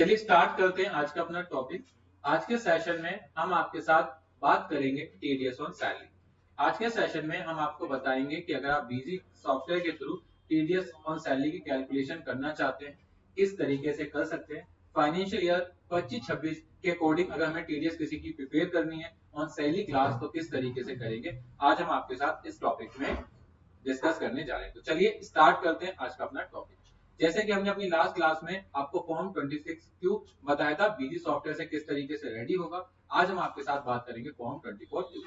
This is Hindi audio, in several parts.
चलिए स्टार्ट करते हैं आज का अपना टॉपिक। आज के सेशन में हम आपके साथ बात करेंगे टीडीएस ऑन सैलरी। आज के सेशन में हम आपको बताएंगे कि अगर आप बीजी सॉफ्टवेयर के थ्रू टीडीएस ऑन सैलरी की कैलकुलेशन करना चाहते हैं, किस तरीके से कर सकते हैं। फाइनेंशियल ईयर 25-26 के अकॉर्डिंग अगर हमें टीडीएस किसी की प्रिपेयर करनी है ऑन सैलरी क्लास, तो किस तरीके से करेंगे, आज हम आपके साथ इस टॉपिक में डिस्कस करने जा रहे हैं। तो चलिए स्टार्ट करते हैं आज का अपना टॉपिक। जैसे कि हमने अपनी लास्ट क्लास में आपको फॉर्म 26 क्यू बताया था बीजी सॉफ्टवेयर से किस तरीके से रेडी होगा, आज हम आपके साथ बात करेंगे फॉर्म 24 क्यू।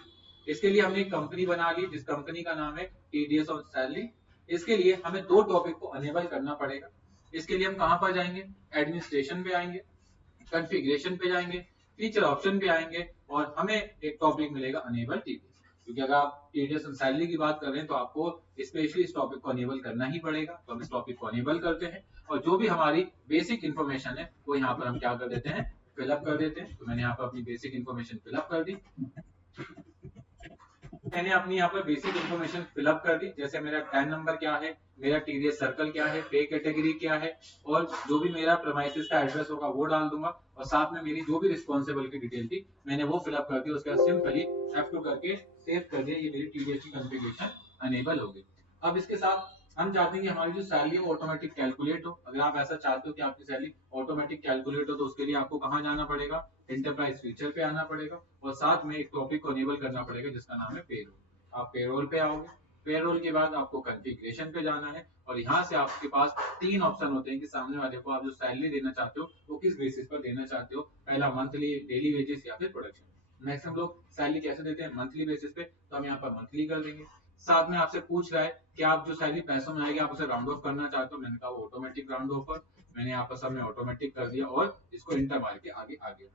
इसके लिए हमने एक कंपनी बना ली जिस कंपनी का नाम है टीडीएस ऑन सैलरी। इसके लिए हमें दो टॉपिक को अनेबल करना पड़ेगा। इसके लिए हम कहां पर जाएंगे, एडमिनिस्ट्रेशन पे आएंगे, कॉन्फ़िगरेशन पे जाएंगे, फीचर ऑप्शन पे आएंगे और हमें एक टॉपिक मिलेगा अनेबल टीडीएस। क्योंकि अगर आप टीडीएस ऑन सैलरी की बात कर रहे हैं तो आपको स्पेशली इस टॉपिक को अनेबल करना ही पड़ेगा। तो हम इस टॉपिक को अनेबल करते हैं और जो भी हमारी बेसिक इन्फॉर्मेशन है वो यहाँ पर हम क्या कर देते हैं, फिलअप कर देते हैं। तो मैंने यहाँ पर अपनी बेसिक इन्फॉर्मेशन फिलअप कर दी। मैंने अपनी यहाँ पर बेसिक इन्फॉर्मेशन फिलअप कर दी, जैसे मेरा टैन नंबर क्या है, मेरा टीडीएस सर्कल क्या है, पे कैटेगरी क्या है और जो भी मेरा प्रीमाइसेस का एड्रेस होगा वो डाल दूंगा और साथ में मेरी जो भी रिस्पॉन्सिबल की डिटेल थी मैंने वो फिलअप कर दी। उसके बाद सिंपली F2 करके सेव कर दिया। ये मेरी टीडीएस की कॉन्फ़िगरेशन अनेबल हो गई। अब इसके साथ हम चाहते हैं कि हमारी जो सैलरी है ऑटोमेटिक कैलकुलेट हो। अगर आप ऐसा चाहते हो कि आपकी सैलरी ऑटोमेटिक कैलकुलेट हो तो उसके लिए आपको कहाँ जाना पड़ेगा, एंटरप्राइज फीचर पे आना पड़ेगा और साथ में एक टॉपिक को अनेबल करना पड़ेगा जिसका नाम है पेरोल। आप पेरोल पे आओगे, पेरोल के बाद आपको कॉन्फ़िगरेशन पे जाना है और यहाँ से आपके पास तीन ऑप्शन होते हैं कि सामने वाले को आप जो सैलरी देना चाहते हो वो किस बेसिस पर देना चाहते हो। पहला मंथली, डेली वेजेस या फिर प्रोडक्शन। मैक्सिमम लोग सैलरी कैसे देते हैं, मंथली बेसिस पे, तो हम यहाँ पर मंथली कर देंगे। साथ में आपसे पूछ रहा है कि आप जो सैलरी पैसों में आएगी आप उसे राउंड ऑफ करना चाहते हो, मैंने कहा वो ऑटोमेटिक राउंड ऑफ। मैंने यहाँ पर सब में ऑटोमेटिक कर दिया और इसको इंटर मार के आगे आ गया।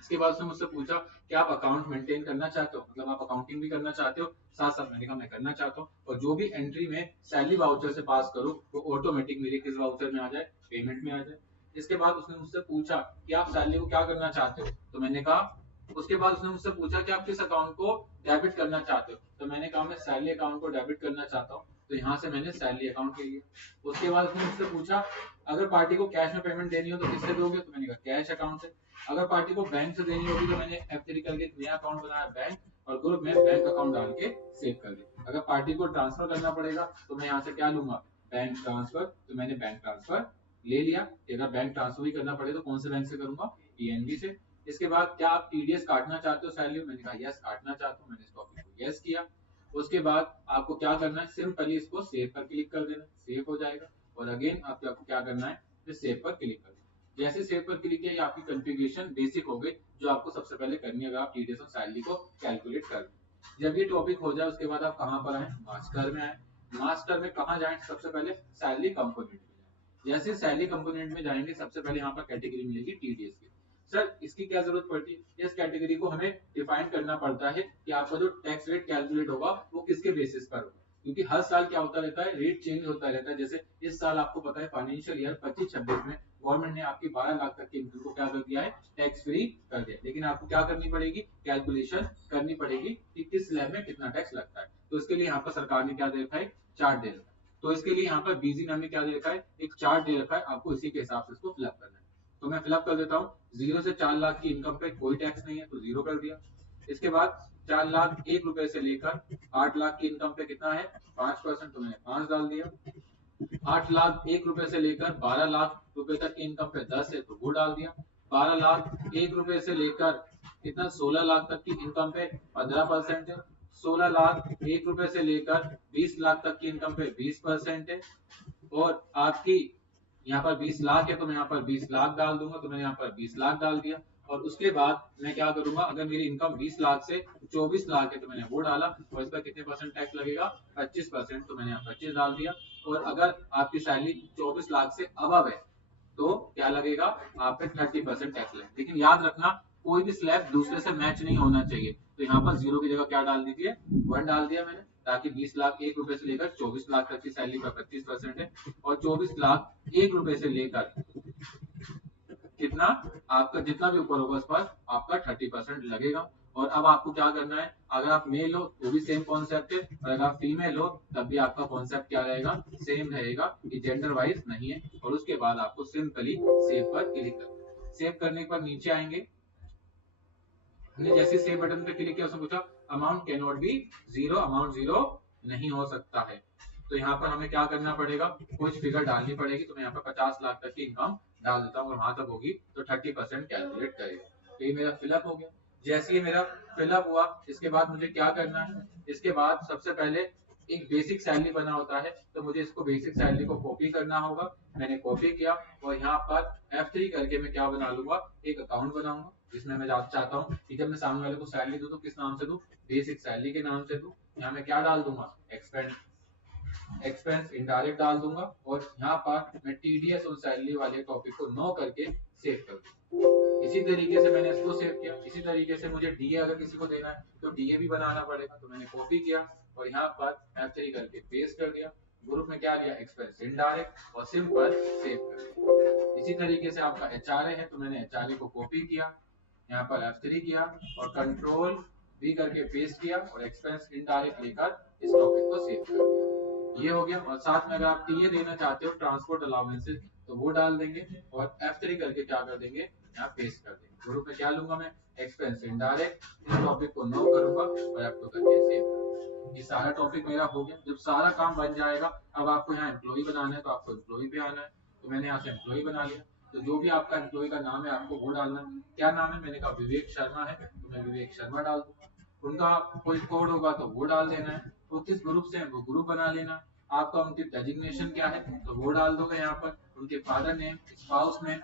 इसके बाद उसने मुझसे पूछा कि आप अकाउंट मेंटेन करना चाहते हो, मतलब आप अकाउंटिंग भी करना चाहते हो साथ साथ। मैंने कहा मैं करना चाहता हूँ और जो भी एंट्री में सैलरी वाउचर से पास करूँ वो ऑटोमेटिक मेरे किस वाउचर में आ जाए, पेमेंट में आ जाए। इसके बाद उसने मुझसे पूछा कि आप सैलरी को क्या करना चाहते हो, तो मैंने कहा, उसके बाद उसने मुझसे पूछा कि आप किस अकाउंट को डेबिट करना चाहते हो, तो मैंने कहा मैं सैलरी अकाउंट को डेबिट करना चाहता हूँ। तो यहाँ से मैंने सैलरी अकाउंट ले लिया। उसके बाद उसने मुझसे पूछा अगर पार्टी को कैश में पेमेंट देनी हो तो किससे दोगे, तो मैंने कहा कैश अकाउंट से। अगर पार्टी को बैंक से देनी होगी तो मैंने F3 करके एक नया अकाउंट बनाया बैंक और ग्रुप में बैंक अकाउंट डाल के सेव कर दिया। अगर पार्टी को ट्रांसफर करना पड़ेगा तो मैं यहाँ से क्या लूंगा, बैंक ट्रांसफर, तो मैंने बैंक ट्रांसफर ले लिया। अगर बैंक ट्रांसफर ही करना पड़े तो कौन से बैंक से करूंगा, पीएनबी से। इसके बाद क्या आप टीडीएस काटना चाहते हो सैलरी, मैंने कहा यस काटना चाहता हूँ, मैंने इस टॉपिक को यस किया। उसके बाद आपको क्या करना है, सिंपली इसको सेव पर क्लिक कर देना, सेव हो जाएगा और अगेन आपको क्या करना है, सेव पर क्लिक कर देना। जैसे सेव पर क्लिक किया आपकी कॉन्फ़िगरेशन बेसिक हो गई जो आपको सबसे पहले करनी है अगर आप टीडीएस और सैलरी को कैलकुलेट कर। जब ये टॉपिक हो जाए उसके बाद आप कहां पर आए, मास्टर में आए। मास्टर में कहां जाएं, सबसे पहले सैलरी कंपोनेंट में जाएं। जैसे सैलरी कंपोनेंट में जाएंगे सबसे पहले यहाँ पर कैटेगरी मिलेगी टीडीएस की। सर इसकी क्या जरूरत पड़ती है, इस कैटेगरी को हमें डिफाइन करना पड़ता है कि आपका जो टैक्स रेट कैलकुलेट होगा वो किसके बेसिस पर होगा। क्योंकि हर साल क्या होता रहता है, रेट चेंज होता रहता है। जैसे इस साल आपको पता है फाइनेंशियल ईयर 25-26 में गवर्नमेंट ने आपकी 12 लाख तक की इनकम को क्या कर दिया है, टैक्स फ्री कर दिया। लेकिन आपको क्या करनी पड़ेगी, कैलकुलेशन करनी पड़ेगी कि किस स्लैब में कितना टैक्स लगता है। तो इसके लिए यहाँ पर सरकार ने क्या दे रखा है, चार्ट दे रखा है। तो इसके लिए यहाँ पर बीजी ने हमें क्या दे रखा है, एक चार्ट दे रखा है, आपको इसी के हिसाब से इसको फिलअप करना है। तो मैं फिलअप कर देता हूँ। 0 से 4 लाख की इनकम पे कोई टैक्स नहीं है तो 0 कर दिया। इसके बाद 4 लाख 1 रुपए से लेकर 8 लाख की इनकम पे कितना है, 5%, तो मैंने 5 डाल दिया। 8 लाख 1 रुपए से लेकर 12 लाख रुपए तक की इनकम पे 10 है तो वो डाल दिया। 12 लाख 1 रुपए से लेकर कितना 16 लाख तक की इनकम पे 15% है। 16 लाख 1 रुपए से लेकर 20 लाख तक की इनकम पे 20% है। और आपकी यहाँ पर 20 लाख है तो मैं यहाँ पर 20 लाख डाल दूंगा, तो मैंने यहाँ पर 20 लाख डाल दिया। और उसके बाद मैं क्या करूंगा, अगर मेरी इनकम 20 लाख से 24 लाख है तो मैंने वो डाला और इस पर कितने परसेंट टैक्स लगेगा, 25%, तो मैंने यहाँ 25 डाल दिया। और अगर आपकी सैलरी 24 लाख से अबव है तो क्या लगेगा, आप पे 30% टैक्स लगेगा। लेकिन याद रखना कोई भी स्लैब दूसरे से मैच नहीं होना चाहिए। तो यहाँ पर 0 की जगह क्या डाल दीजिए, 1 डाल दिया मैंने, ताकि 20 लाख 1 रुपए से लेकर 24 लाख तक की सैलरी पर 25% है और 24 लाख 1 रुपए से लेकर कितना, आपका जितना भी ऊपर होगा उस पर आपका 30% लगेगा। और अब आपको क्या करना है, अगर आप मेल हो तो भी सेम कॉन्सेप्ट है और अगर आप फीमेल हो तब भी आपका कॉन्सेप्ट क्या रहेगा, सेम रहेगा कि जेंडर वाइज नहीं है। और उसके बाद आपको सिंपली सेव पर क्लिक करना है। सेव करने के बाद नीचे आएंगे, हमने जैसे सेव बटन पे क्लिक किया उसने पूछा amount can not be zero, amount zero नहीं हो सकता है। तो यहाँ पर हमें क्या करना पड़ेगा, कुछ फिगर डालनी पड़ेगी। तो मैं यहाँ पर 50 लाख तक की इनकम डाल देता हूँ, वहां तक होगी तो 30% कैलकुलेट करेगा। तो ये मेरा फिलअप हो गया। जैसे ये मेरा फिलअप हुआ, इसके बाद मुझे क्या करना है, इसके बाद सबसे पहले एक बेसिक सैलरी बना होता है, तो मुझे इसको बेसिक सैलरी को कॉपी करना होगा। मैंने कॉपी किया और यहाँ पर F3 करके मैं क्या बना लूंगा, एक अकाउंट बनाऊंगा जिसमें मैं चाहता हूँ कि जब मैं सामने वाले को सैलरी दूं तो किस नाम से दूं, बेसिक सैलरी के नाम से दूं। यहाँ मैं क्या डाल दूंगा, एक्सपेंस इनडायरेक्ट डाल दूंगा और यहाँ पर मैं टीडीएस और सैलरी वाले टॉपिक को नो करके सेव कर दूंगा। इसी तरीके से मैंने इसको सेव किया। इसी तरीके से मुझे डीए अगर किसी को देना है तो डीए भी बनाना पड़ेगा। तो मैंने कॉपी किया और यहाँ पर F3 करके पेस्ट कर दिया। ग्रुप में क्या लिया, एक्सपेंस इनडायरेक्ट और सिंपल सेव कर दिया। इसी तरीके से आपका एचआरए है, तो मैंने एचआरए को कॉपी किया, यहाँ पर F3 किया और कंट्रोल V करके पेस्ट किया और एक्सपेंस इनडायरेक्ट लेकर इस टॉपिक को सेव कर दिया। ये हो गया। और साथ में अगर आप टीए देना चाहते हो, ट्रांसपोर्ट अलाउंसेस, तो वो डाल देंगे और F3 करके क्या कर देंगे, यहाँ पेस्ट कर देंगे। ग्रुप में क्या लूंगा मैं, एक्सपेंस इनडायरेक्ट, इस टॉपिक को नो करूंगा और F2 करके सेव। ये सारा टॉपिक मेरा हो गया। जब सारा काम बन जाएगा, अब आपको यहाँ एम्प्लॉय बनाना है, तो आपको एम्प्लॉय पे आना है। तो मैंने यहाँ से एम्प्लॉय बना लिया। तो जो भी आपका एम्प्लॉय का नाम है आपको वो डालना है। क्या नाम है, मैंने कहा विवेक शर्मा है, तो मैं विवेक शर्मा डाल दूंगा। उनका कोई कोड होगा तो वो डाल देना है। वो किस ग्रुप से है वो ग्रुप बना लेना। आपका उनकी डेजिग्नेशन क्या है तो वो डाल दोगे यहाँ पर। उनके father name, spouse name,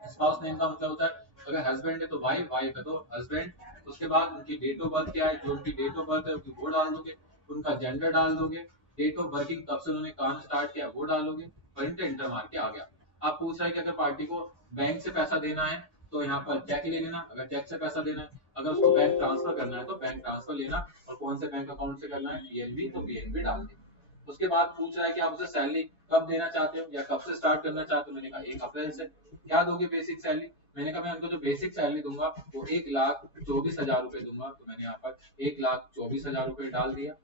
spouse name का मतलब होता है अगर हस्बैंड है तो वाइफ, वाइफ है तो हस्बैंड। उसके बाद उनकी डेट ऑफ बर्थ क्या है, जो उनकी डेट ऑफ बर्थ है वो डाल दोगे। उनका जेंडर डाल दोगे। डेट ऑफ वर्किंग, कब से उन्होंने काम स्टार्ट किया वो डालोगे और इंटर मार के आ गया। आप पूछ रहे हैं कि अगर पार्टी को बैंक से पैसा देना है तो यहाँ पर चेक ले लेना, अगर चेक से पैसा देना है। अगर उसको बैंक ट्रांसफर करना है तो बैंक ट्रांसफर लेना, और कौन से बैंक अकाउंट से करना है, पीएनबी, तो पीएनबी डाल देना। उसके बाद पूछ रहा है कि आप उसे सैलरी कब देना चाहते हो या कब से स्टार्ट करना चाहते हो। मैंने कहा 1 अप्रैल से। क्या दोगे बेसिक सैलरी, मैंने कहा मैं उनको जो बेसिक सैलरी दूंगा वो 1,24,000 रुपए दूंगा। तो मैंने यहाँ पर 1,24,000 रुपए डाल दिया।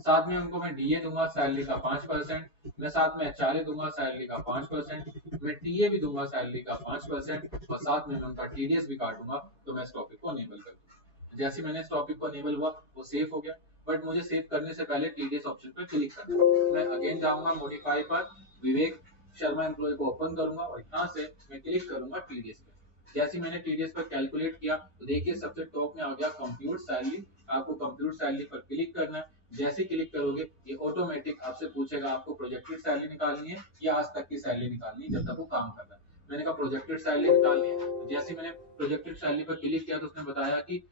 साथ में उनको मैं डीए दूंगा सैलरी का 5%, मैं साथ में एचआरए दूंगा सैलरी का 5%, मैं टीए भी दूंगा सैलरी का 5%, और साथ में मैं उनका टीडीएस भी काटूंगा। तो मैं इस टॉपिक को अनेबल कर दूंगा। जैसे मैंने इस टॉपिक को अनेबल हुआ वो सेव हो गया। बट मुझे सेव करने से पहले टीडीएस ऑप्शन पर क्लिक करना है। मैं अगेन जाऊंगा मॉडिफाई पर, विवेक शर्मा एम्प्लॉय को ओपन करूंगा और यहाँ से मैं क्लिक करूंगा टीडीएस पे। जैसे मैंने टीडीएस पर कैलकुलेट किया तो देखिए सबसे टॉप में आ गया कंप्यूट सैलरी। आपको कंप्यूट सैलरी पर क्लिक करना है। जैसे क्लिक करोगे ये ऑटोमेटिक आपसे पूछेगा आपको प्रोजेक्टेड सैलरी निकालनी है या आज तक की सैलरी निकालनी है जब तक वो काम कर रहा है। मैंने कहा प्रोजेक्टेड सैलरी निकालनी है। तो जैसे मैंने प्रोजेक्टेड सैलरी पर क्लिक किया तो उसने बताया कि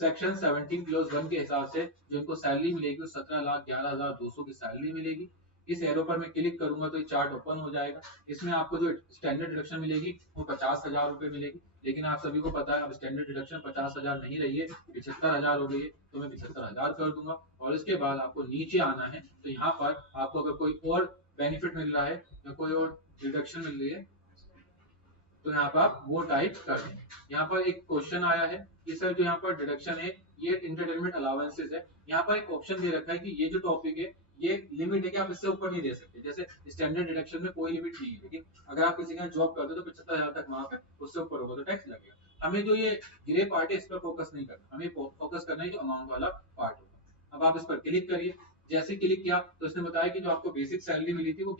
सेक्शन 17 क्लोज 1 के हिसाब से जो इनको सैलरी मिलेगी वो 17,11,200 की सैलरी मिलेगी। इस एरो पर मैं क्लिक करूंगा तो ये चार्ट ओपन हो जाएगा। इसमें आपको जो स्टैंडर्ड डिडक्शन मिलेगी वो 50,000 रुपए मिलेगी। लेकिन आप सभी को पता है अब स्टैंडर्ड डिडक्शन 50,000 नहीं रही है, 75,000 हो गई है। तो मैं 75,000 कर दूंगा। और इसके बाद आपको नीचे आना है। तो यहाँ पर आपको अगर कोई और बेनिफिट मिल रहा है या कोई और डिडक्शन मिल रही है तो यहाँ पर आप वो टाइप कर दें। यहाँ पर एक क्वेश्चन आया है कि सर जो यहाँ पर डिडक्शन है ये इंटरटेनमेंट अलाउंसेस है। यहाँ पर एक ऑप्शन दे रखा है कि ये जो टॉपिक है ये लिमिट है कि आप इससे ऊपर नहीं दे सकते। जैसे स्टैंडर्ड डिडक्शन में कोई लिमिट नहीं है, लेकिन अगर आप किसी का जॉब करते हो तो 75,000 तक वहां पे, उससे ऊपर होगा तो टैक्स लगेगा। हमें जो ये ग्रे पार्ट है इस पर फोकस नहीं करना, हमें फोकस करना है जो अमाउंट वाला पार्ट होगा। अब आप इस पर क्लिक करिए। जैसे क्लिक किया तो इसने बताया कि जो आपको बेसिक सैलरी मिली थी वो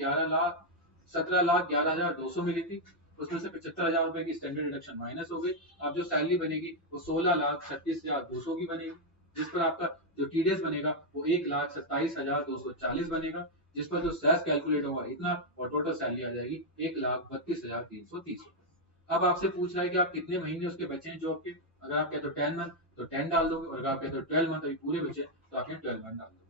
17,11,200 मिली थी। उसमें से 75,000 रुपए की स्टैंडर्ड डिडक्शन माइनस हो गई। अब जो सैलरी बनेगी वो 16,36,200 की बनेगी, जिस पर आपका जो टीडीएस बनेगा वो 1,27,240 बनेगा, जिस पर जो सेस कैलकुलेट होगा इतना और टोटल सैलरी आ जाएगी 1,32,330। अब आपसे पूछ रहा है कि आप कितने महीने उसके बचे हैं जॉब के। अगर आप कहते हो 10 मंथ तो 10 डाल दोगे, और अगर आप कहते हो 12 मंथ अभी पूरे बचे तो आप 12 मंथ डाल दोगे।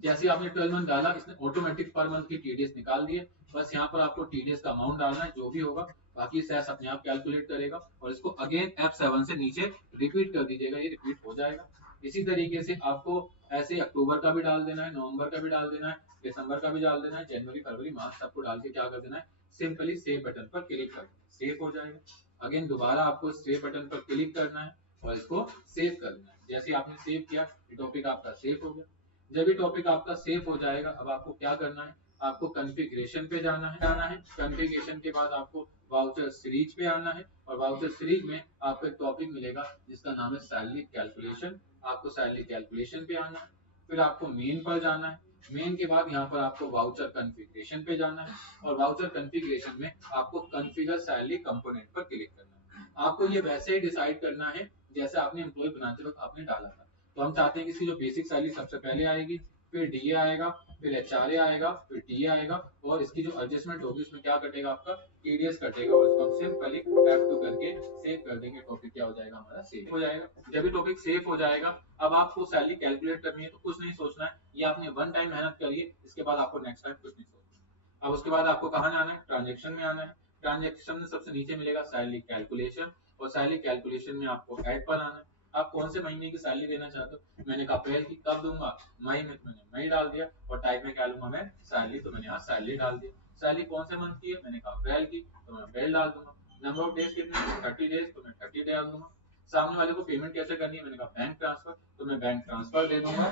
जैसे आपने 12 मंथ डाला इसने ऑटोमेटिक पर मंथ की टीडीएस निकाल दिए। बस यहाँ पर आपको टीडीएस का अमाउंट डालना है जो भी होगा, बाकी सेस अपने आप कैलकुलेट करेगा। और इसको अगेन F7 से नीचे रिपीट कर दीजिएगा, ये रिपीट हो जाएगा। इसी तरीके से आपको ऐसे अक्टूबर का भी डाल देना है, नवंबर का भी डाल देना है, दिसंबर का भी डाल देना है, जनवरी, फरवरी, मार्च सबको डाल के क्या कर देना है, सिंपली सेव बटन पर क्लिक कर सेव हो जाएगा। अगेन दोबारा आपको सेव बटन पर क्लिक करना है और इसको सेव करना है। जैसे आपने सेव किया टॉपिक आपका सेव हो गया। जब ये टॉपिक आपका सेव हो जाएगा अब आपको क्या करना है, आपको कॉन्फ़िगरेशन पे जाना है। कॉन्फ़िगरेशन के बाद आपको वाउचर सीरीज पे आना है और वाउचर सीरीज में आपको एक टॉपिक मिलेगा जिसका नाम है सैलरी कैलकुलेशन। आपको सैलरी कैलकुलेशन पे आना है, फिर आपको मेन पर जाना है। मेन के बाद यहाँ पर आपको वाउचर कॉन्फ़िगरेशन पे जाना है और वाउचर कॉन्फ़िगरेशन में आपको कॉन्फ़िगर सैलरी कंपोनेंट पर क्लिक करना है। आपको ये वैसे ही डिसाइड करना है जैसे आपने एम्प्लॉय बनाते वक्त आपने डाला था। तो हम चाहते हैं कि इसकी जो बेसिक सैलरी सबसे पहले आएगी, फिर डीए आएगा, फिर एचआरए आएगा, फिर टीए आएगा और इसकी जो एडजस्टमेंट होगी उसमें क्या कटेगा, आपका टीडीएस कटेगा और इसको हम सिंपली F2 करके सेव कर देंगे। टॉपिक क्या हो जाएगा, हमारा सेव हो जाएगा। जब भी टॉपिक सेव हो जाएगा, अब आपको सैलरी कैलकुलेट करनी है तो कुछ नहीं सोचना है, ये आपने वन टाइम मेहनत करिए, इसके बाद आपको नेक्स्ट टाइम कुछ नहीं सोचना। अब उसके बाद आपको कहाँ जाना है, ट्रांजेक्शन में आना है। ट्रांजेक्शन में सबसे नीचे मिलेगा सैलरी कैलकुलेशन और सैलरी कैलकुलेशन में आपको ऐड पर आना है। आप कौन से महीने की सैलरी देना चाहते हो, मैंने कहा अप्रैल की, कब दूंगा, मई में, तो मैंने मई डाल दिया और टाइप में क्या लूंगा मैं, सैलरी, तो मैंने यहाँ सैलरी डाल दिया। सैलरी कौन से मंथ की है, मैंने कहा अप्रैल की, तो मैं अप्रैल डाल दूंगा। नंबर ऑफ डेज कितने, 30 डेज, तो मैं 30 डे डाल दूंगा। सामने वाले को पेमेंट कैसे करनी है, मैंने कहा बैंक ट्रांसफर, तो मैं बैंक ट्रांसफर दे दूंगा।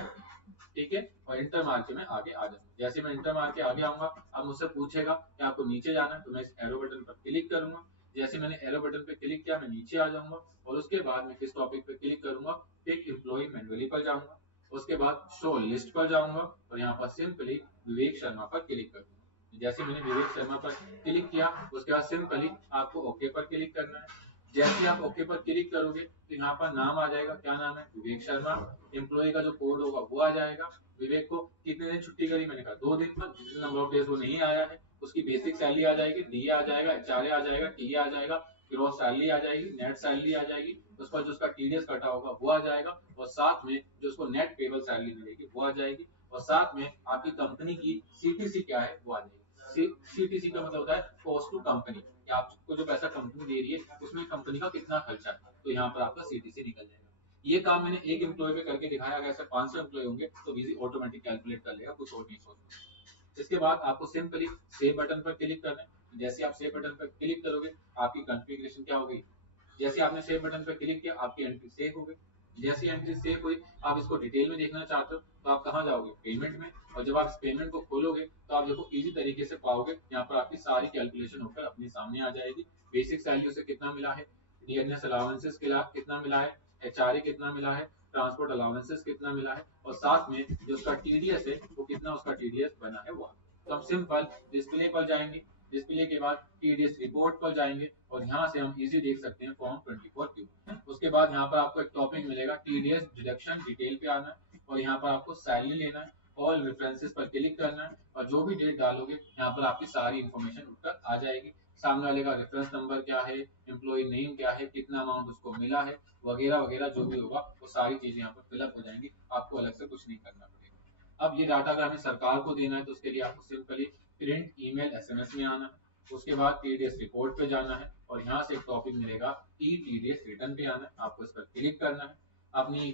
ठीक है, और इंटर मार के मैं आगे आ जाऊंगा। जैसे मैं इंटर मार के आगे आऊंगा, अब मुझसे पूछेगा कि आपको नीचे जाना है, तो मैं इस एरो बटन पर क्लिक करूंगा। जैसे मैंने एरो बटन पे क्लिक किया, मैं नीचे आ जाऊंगा और उसके बाद मैं किस टॉपिक पे क्लिक करूंगा, पिक एम्प्लॉय मैन्युअली पर जाऊंगा। उसके बाद शो लिस्ट पर जाऊंगा और यहाँ पर सिंपली विवेक शर्मा पर क्लिक करूंगा। जैसे मैंने विवेक शर्मा पर क्लिक किया, उसके बाद सिंपली आपको ओके पर क्लिक करना है। जैसे आप ओके पर क्लिक करोगे तो यहाँ पर नाम आ जाएगा, क्या नाम है, विवेक शर्मा। एम्प्लॉय का जो कोड होगा वो आ जाएगा। विवेक को कितने दिन छुट्टी करी, मैंने कहा 2 दिन पर। जिस नंबर ऑफ डेज वो नहीं आया है उसकी बेसिक सैलरी आ जाएगी, डीए आ जाएगा, एचआरए आ जाएगा, टीए आ जाएगा, ग्रॉस सैलरी आ जाएगी, नेट सैलरी आ जाएगी, उस पर जो उसका टीडीएस कटा होगा वो आ जाएगा और साथ में जो उसको नेट पेबल सैलरी मिलेगी वो आ जाएगी और साथ में आपकी कंपनी की सीटीसी क्या है वो आ जाएगी। सीटीसी का मतलब होता है कॉस्ट टू कंपनी, कि आपको जो पैसा कंपनी दे रही है उसमें कंपनी का कितना खर्चा है, तो यहाँ पर आपका सीटीसी निकल जाएगा। ये काम मैंने एक एम्प्लॉय पे करके दिखाया, अगर ऐसे 500 एम्प्लॉय होंगे तो इजी ऑटोमेटिक कैलकुलेट कर लेगा, कुछ और नहीं सोचना। इसके बाद आपको सिंपली सेव बटन पर क्लिक करना है। जैसे आप सेव बटन पर क्लिक करोगे आपकी कॉन्फ़िगरेशन क्या हो गई, जैसे आपने सेव बटन पर क्लिक किया आपकी एंट्री सेव हो गई। जैसी एंट्री सेव हुई, आप इसको डिटेल में देखना चाहते हो तो आप कहाँ जाओगे, पेमेंट में, और जब आप इस पेमेंट को खोलोगे तो आप देखो इजी तरीके से पाओगे, यहाँ पर आपकी सारी कैलकुलेशन होकर अपने सामने आ जाएगी। बेसिक सैलरी से कितना मिला है, डीएनएस अलाउंसेस कितना मिला है, एचआरए कितना मिला है, ट्रांसपोर्ट अलाउंसेस कितना मिला है और साथ में जो उसका टीडीएस है वो कितना उसका टीडीएस बना है वो। तो हम सिंपल डिस्प्ले पर जाएंगे, डिस्प्ले के बाद टीडीएस रिपोर्ट पर जाएंगे और यहाँ से हम इजी देख सकते हैं फॉर्म 24 क्यू। उसके बाद यहाँ पर आपको एक टॉपिक मिलेगा टीडीएस डिडक्शन, डिटेल पे आना है और यहाँ पर आपको सैलरी लेना है, ऑल रेफरेंसेस पर क्लिक करना है और जो भी डेट डालोगे यहाँ पर आपकी सारी इन्फॉर्मेशन उठकर आ जाएगी। सामने वाले का रेफरेंस नंबर क्या है, एम्प्लॉय नेम क्या है, कितना अमाउंट उसको मिला है, वगैरह वगैरह जो भी होगा वो सारी चीजें यहाँ पर फिलअप हो जाएंगी, आपको अलग से कुछ नहीं करना पड़ेगा। अब ये डाटा अगर हमें सरकार को देना है तो उसके लिए आपको सिंपली प्रिंट ईमेल एसएमएस में आना है। उसके बाद टीडीएस रिपोर्ट पे जाना है और यहाँ से एक टॉपिक मिलेगा ई टीडीएस रिटर्न पे आना है, आपको इस पर क्लिक करना है। अपनी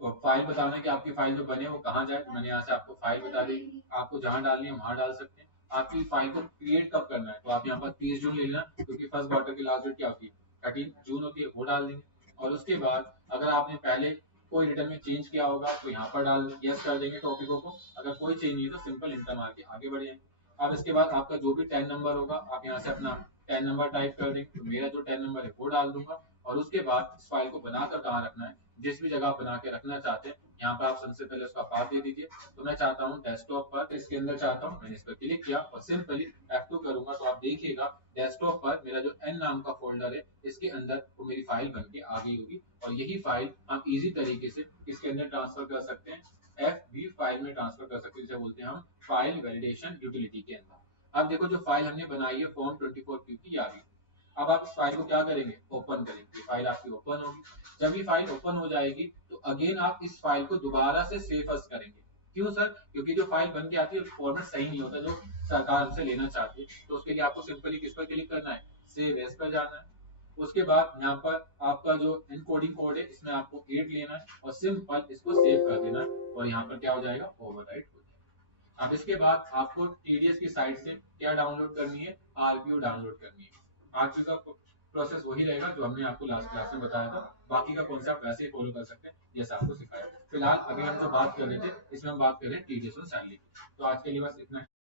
फाइल बताना है कि आपकी फाइल जो बने वो कहाँ जाए, तो मैंने यहाँ से आपको फाइल बता दी, आपको जहाँ डालनी है वहां डाल सकते हैं। आपकी फाइल को क्रिएट कब करना है, तो आप यहाँ पर 30 जून ले लेना क्योंकि फर्स्ट क्वार्टर की लास्ट डेट क्या होती है, 13 जून होती है, वो डाल देंगे। और उसके बाद अगर आपने पहले कोई रिटर्न में चेंज किया होगा तो यहाँ पर डाल यस कर देंगे टॉपिकों को, अगर कोई चेंज नहीं है तो सिंपल इंटर मार के आगे बढ़ जाएंगे। अब इसके बाद आपका जो भी 10 नंबर होगा आप यहाँ से अपना 10 नंबर टाइप कर देंगे, तो मेरा जो 10 नंबर है वो डाल दूंगा। और उसके बाद इस फाइल को बनाकर कहाँ रखना है, जिस भी जगह बना के रखना चाहते हैं यहाँ पर आप सबसे पहले उसका पाथ दे दीजिए। तो मैं चाहता हूँ डेस्कटॉप पर, इसके अंदर चाहता हूँ, मैंने इस पर क्लिक किया और सिंपली F2 करूंगा तो आप देखिएगा डेस्कटॉप पर मेरा जो N नाम का फोल्डर है इसके अंदर वो मेरी फाइल बन के आ गई होगी और यही फाइल हम इजी तरीके से इसके अंदर ट्रांसफर कर सकते हैं, FV फाइल में ट्रांसफर कर सकते हैं, जिसे बोलते हैं हम फाइल वैलिडेशन यूटिलिटी के अंदर। अब देखो जो फाइल हमने बनाई है फॉर्म 24 क्यू की आ गई। अब आप इस फाइल को क्या करेंगे, ओपन करेंगे, फाइल आपकी ओपन होगी। जब ये फाइल ओपन हो जाएगी तो अगेन आप इस फाइल को दोबारा से सेव एज करेंगे। क्यों सर, क्योंकि जो फाइल बन के आती है फॉर्मेट सही नहीं होता जो सरकार हमसे लेना चाहती है, तो उसके लिए आपको सिंपली किस पर क्लिक करना है, सेव एज पर जाना है। उसके बाद यहाँ पर आपका जो एनकोडिंग कोड है इसमें आपको 8 लेना है और सिंपल इसको सेव कर देना है और यहाँ पर क्या हो जाएगा, ओवरराइट हो जाएगा। अब इसके बाद आपको टीडीएस की साइट से क्या डाउनलोड करनी है, आरपीओ डाउनलोड करनी है। आरपीओ का प्रोसेस वही रहेगा जो हमने आपको लास्ट क्लास में बताया था, बाकी का कॉन्सेप्ट वैसे ही फॉलो कर सकते हैं जैसा आपको सिखाया। फिलहाल अभी हम जो बात कर रहे थे इसमें हम बात कर रहे हैं टीडीएस और सैलरी। तो आज के लिए बस इतना।